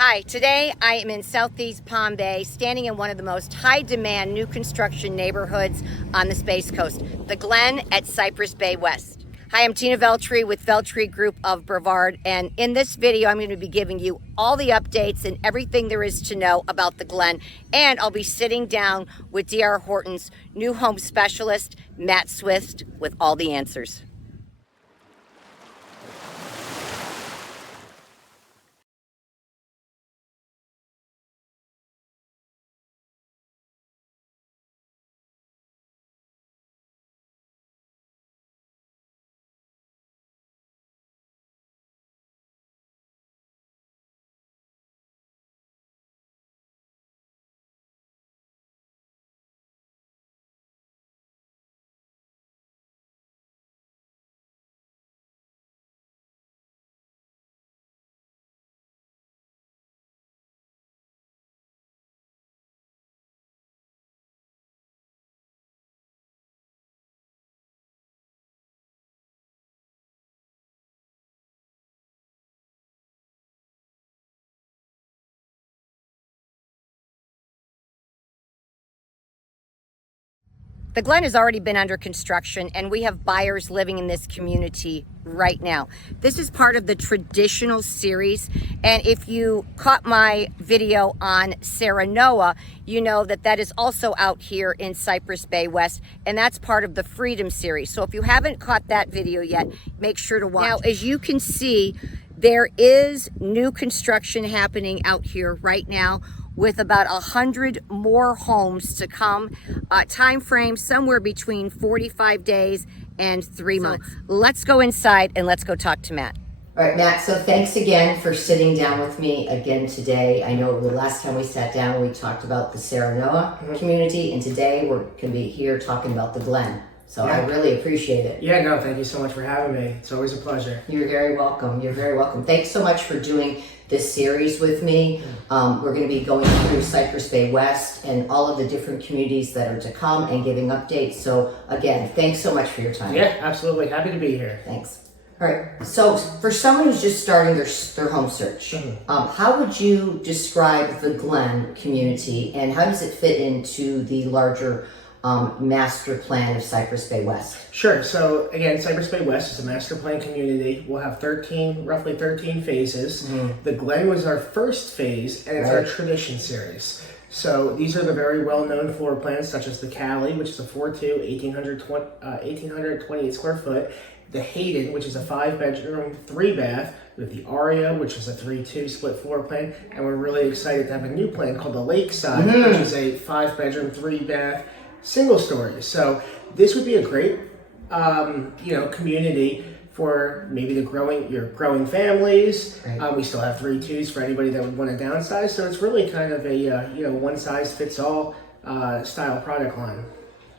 Hi, today I am in Southeast Palm Bay, standing in one of the most high-demand new construction neighborhoods on the Space Coast, the Glen at Cypress Bay West. Hi, I'm Tina Veltri with Veltri Group of Brevard, and in this video I'm going to be giving you all the updates and everything there is to know about the Glen, and I'll be sitting down with DR Horton's new home specialist, Matt Swist, with all the answers. The Glen has already been under construction, and we have buyers living in this community right now. This is part of the traditional series, and if you caught my video on Sarah Noah, you know that that is also out here in Cypress Bay West, and that's part of the Freedom series. So if you haven't caught that video yet, make sure to watch. Now, as you can see, there is new construction happening out here right now, with about 100 more homes to come. Time frame somewhere between 45 days and 3 months. Let's go inside and let's go talk to Matt. All right, Matt, so thanks again for sitting down with me again today. I know the last time we sat down, we talked about the Sarah Noah community, and today we're gonna be here talking about the Glen. So yeah. I really appreciate it. Yeah, no, thank you so much for having me. It's always a pleasure. You're very welcome. You're very welcome. Thanks so much for doing this series with me. We're going to be going through Cypress Bay West and all of the different communities that are to come and giving updates. So again, thanks so much for your time. Yeah, absolutely. Happy to be here. Thanks. All right. So for someone who's just starting their home search, how would you describe the Glen community, and how does it fit into the larger master plan of Cypress Bay West? Sure. So again, Cypress Bay West is a master plan community. We'll have roughly 13 phases. The Glen was our first phase, and it's our tradition series. So these are the very well-known floor plans, such as the Cali, which is a 4.2, 1,828 square foot. The Hayden, which is a 5-bedroom, 3-bath. With the Aria, which is a 3.2 split floor plan. And we're really excited to have a new plan called the Lakeside, which is a 5-bedroom, 3-bath, single story. So this would be a great, community for maybe your growing families. Right. We still have 3.2s for anybody that would want to downsize. So it's really kind of a one size fits all style product line.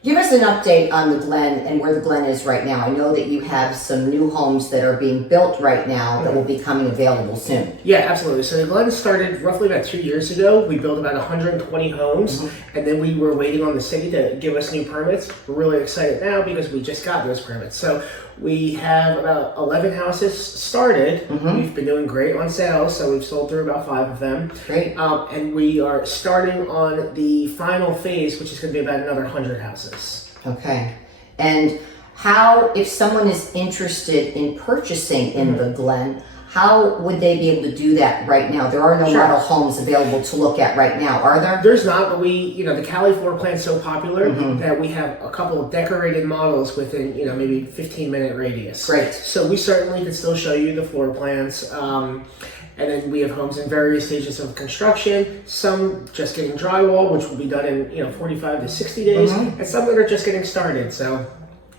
Give us an update on the Glen and where the Glen is right now. I know that you have some new homes that are being built right now that will be coming available soon. Yeah, absolutely. So the Glen started roughly about 2 years ago. We built about 120 homes, and then we were waiting on the city to give us new permits. We're really excited now because we just got those permits. So we have about 11 houses started. We've been doing great on sales, so we've sold through about 5 of them. Great. And we are starting on the final phase, which is going to be about another 100 houses. Okay. And how, if someone is interested in purchasing in the Glen, how would they be able to do that right now? There are no model homes available to look at right now, are there? There's not, but the Cali floor plan is so popular that we have a couple of decorated models within, maybe 15-minute radius. Great. So we certainly can still show you the floor plans. And then we have homes in various stages of construction, some just getting drywall, which will be done in 45 to 60 days, and some that are just getting started. So,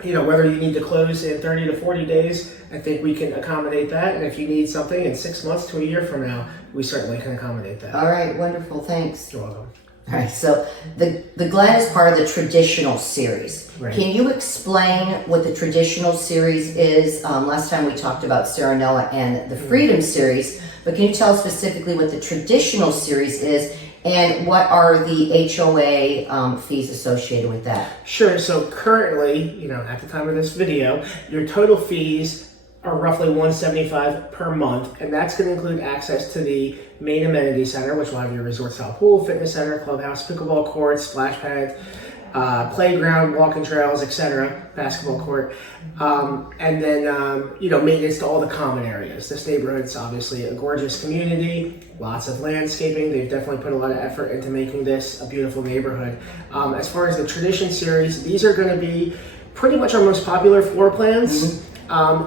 whether you need to close in 30 to 40 days, I think we can accommodate that. And if you need something in 6 months to a year from now, we certainly can accommodate that. All right, wonderful, thanks. You're welcome. All right, so the Glen is part of the traditional series. Right. Can you explain what the traditional series is? Last time we talked about Sarah Noah and the Freedom series, but can you tell us specifically what the traditional series is, and what are the HOA fees associated with that? Sure. So currently, at the time of this video, your total fees are roughly $175 per month, and that's going to include access to the main amenity center, which will have your resort-style pool, fitness center, clubhouse, pickleball courts, splash pad, playground, walking trails, etc., basketball court, and then maintenance to all the common areas. This neighborhood's obviously a gorgeous community, lots of landscaping. They've definitely put a lot of effort into making this a beautiful neighborhood. As far as the Tradition series, these are going to be pretty much our most popular floor plans.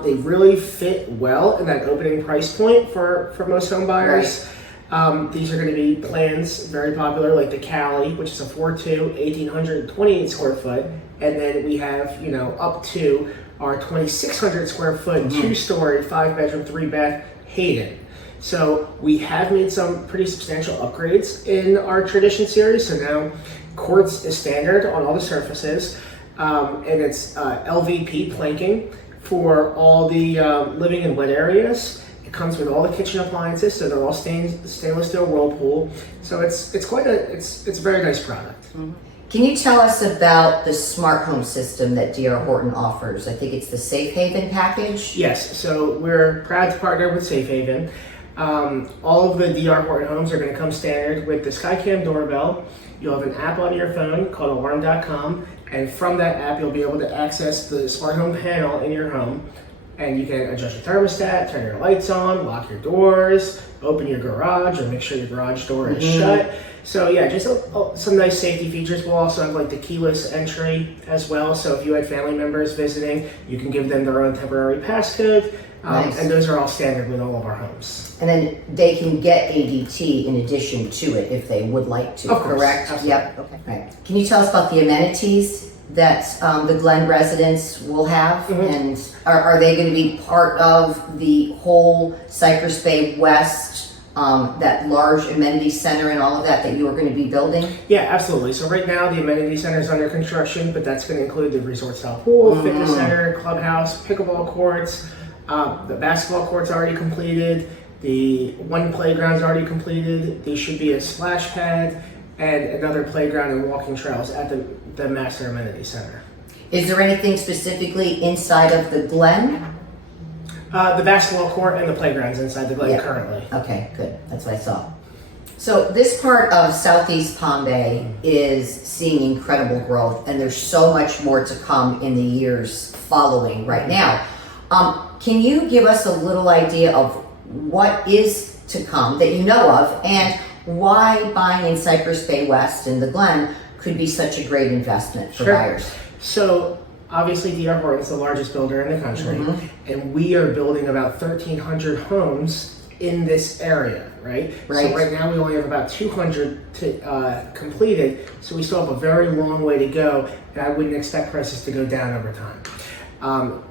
They really fit well in that opening price point for most home buyers. Right. These are going to be plans very popular, like the Cali, which is a 4.2, 1,828 square foot, and then we have up to our 2,600 square foot, 2-story, 5-bedroom, 3-bath Hayden. So we have made some pretty substantial upgrades in our Tradition series. So now quartz is standard on all the surfaces, and it's LVP planking for all the living and wet areas. It comes with all the kitchen appliances, so they're all stainless steel Whirlpool. So it's a very nice product. Can you tell us about the smart home system that DR Horton offers? I think it's the Safe Haven package. Yes, so we're proud to partner with Safe Haven. All of the DR Horton homes are going to come standard with the Skycam doorbell. You'll have an app on your phone called alarm.com, and from that app you'll be able to access the smart home panel in your home, and you can adjust your thermostat, turn your lights on, lock your doors, open your garage, or make sure your garage door is shut. So yeah, just some nice safety features. We'll also have like the keyless entry as well, so if you had family members visiting, you can give them their own temporary passcode. Nice. And those are all standard with all of our homes. And then they can get ADT in addition to it if they would like to, of course, correct? Absolutely. Yep. Okay. Right. Can you tell us about the amenities that the Glen residents will have? And are they going to be part of the whole Cypress Bay West, that large amenity center and all of that you are going to be building? Yeah, absolutely. So right now the amenity center is under construction, but that's going to include the resort-style pool, fitness center, clubhouse, pickleball courts. The basketball court's already completed. The one playground's already completed. There should be a splash pad and another playground and walking trails at the master amenity center. Is there anything specifically inside of the Glen? The basketball court and the playgrounds inside the Glen currently. Okay, good. That's what I saw. So this part of Southeast Palm Bay is seeing incredible growth, and there's so much more to come in the years following right now. Can you give us a little idea of what is to come that you know of, and why buying in Cypress Bay West and the Glen could be such a great investment for buyers? So obviously DR Horton is the largest builder in the country, and we are building about 1,300 homes in this area, right? So right now we only have about 200 completed, so we still have a very long way to go, and I wouldn't expect prices to go down over time.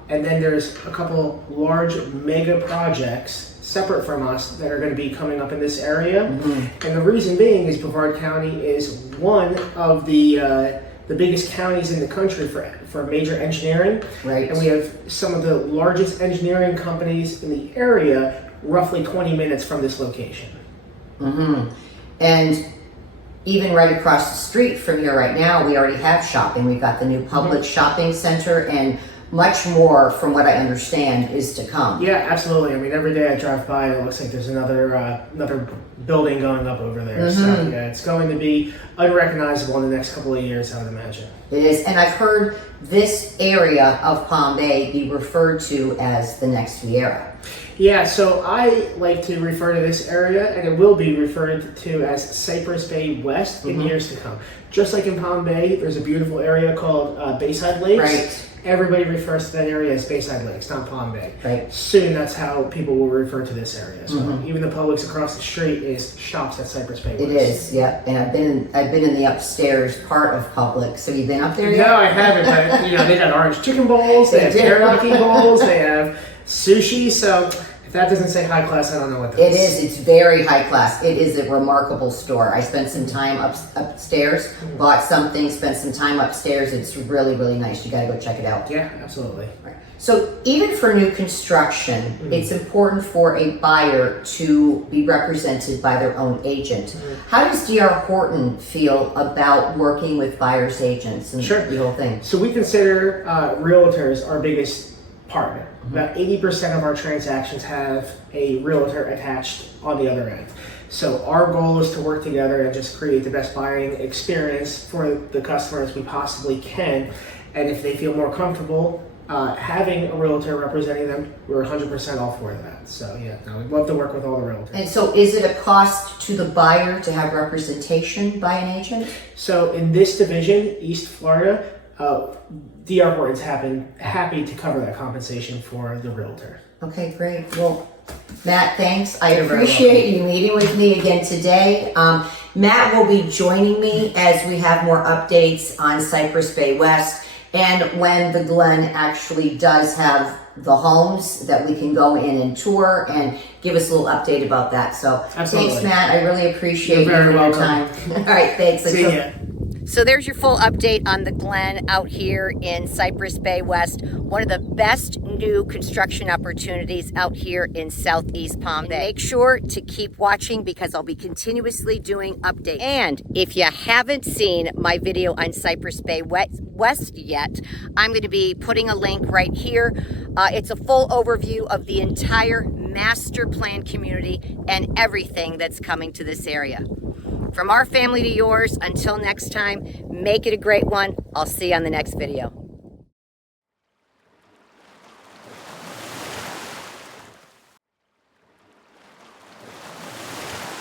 And then there's a couple large mega projects separate from us that are going to be coming up in this area. And the reason being is Brevard County is one of the biggest counties in the country for major engineering. Right. And we have some of the largest engineering companies in the area, roughly 20 minutes from this location. And even right across the street from here right now, we already have shopping. We've got the new public shopping center, and much more, from what I understand, is to come. Yeah, absolutely. I mean, every day I drive by, it looks like there's another building going up over there. So yeah, it's going to be unrecognizable in the next couple of years, I would imagine. It is, and I've heard this area of Palm Bay be referred to as the next Vieira. Yeah, so I like to refer to this area, and it will be referred to as Cypress Bay West in years to come. Just like in Palm Bay, there's a beautiful area called Bayside Lakes. Right. Everybody refers to that area as Bayside Lakes, not Palm Bay. Right. Soon, that's how people will refer to this area. So even the Publix across the street is shops at Cypress Bay West. It is, yeah. And I've been in the upstairs part of Publix. Have you been up there yet? No, I haven't. But they got orange chicken bowls. They have teriyaki bowls. They have sushi. So if that doesn't say high class, I don't know what that is. It is. It's very high class. It is a remarkable store. I spent some time upstairs, bought something, spent some time upstairs. It's really, really nice. You got to go check it out. Yeah, absolutely. Right. So even for new construction, it's important for a buyer to be represented by their own agent. How does DR Horton feel about working with buyers agents and the whole thing? So we consider realtors our biggest partner. About 80% of our transactions have a realtor attached on the other end. So our goal is to work together and just create the best buying experience for the customer as we possibly can. And if they feel more comfortable having a realtor representing them, we're 100% all for that. So yeah, no, we'd love to work with all the realtors. And so is it a cost to the buyer to have representation by an agent? So in this division, East Florida, DR Horton's happy to cover that compensation for the realtor. Okay, great. Well, Matt, thanks. I appreciate you meeting with me again today. Matt will be joining me as we have more updates on Cypress Bay West and when the Glen actually does have the homes that we can go in and tour and give us a little update about that. So Absolutely. Thanks, Matt. I really appreciate You're very your welcome. time. All right, thanks. See ya. So there's your full update on the Glen out here in Cypress Bay West, one of the best new construction opportunities out here in Southeast Palm Bay. Make sure to keep watching because I'll be continuously doing updates. And if you haven't seen my video on Cypress Bay West yet, I'm going to be putting a link right here. It's a full overview of the entire master plan community and everything that's coming to this area. From our family to yours, until next time, make it a great one. I'll see you on the next video.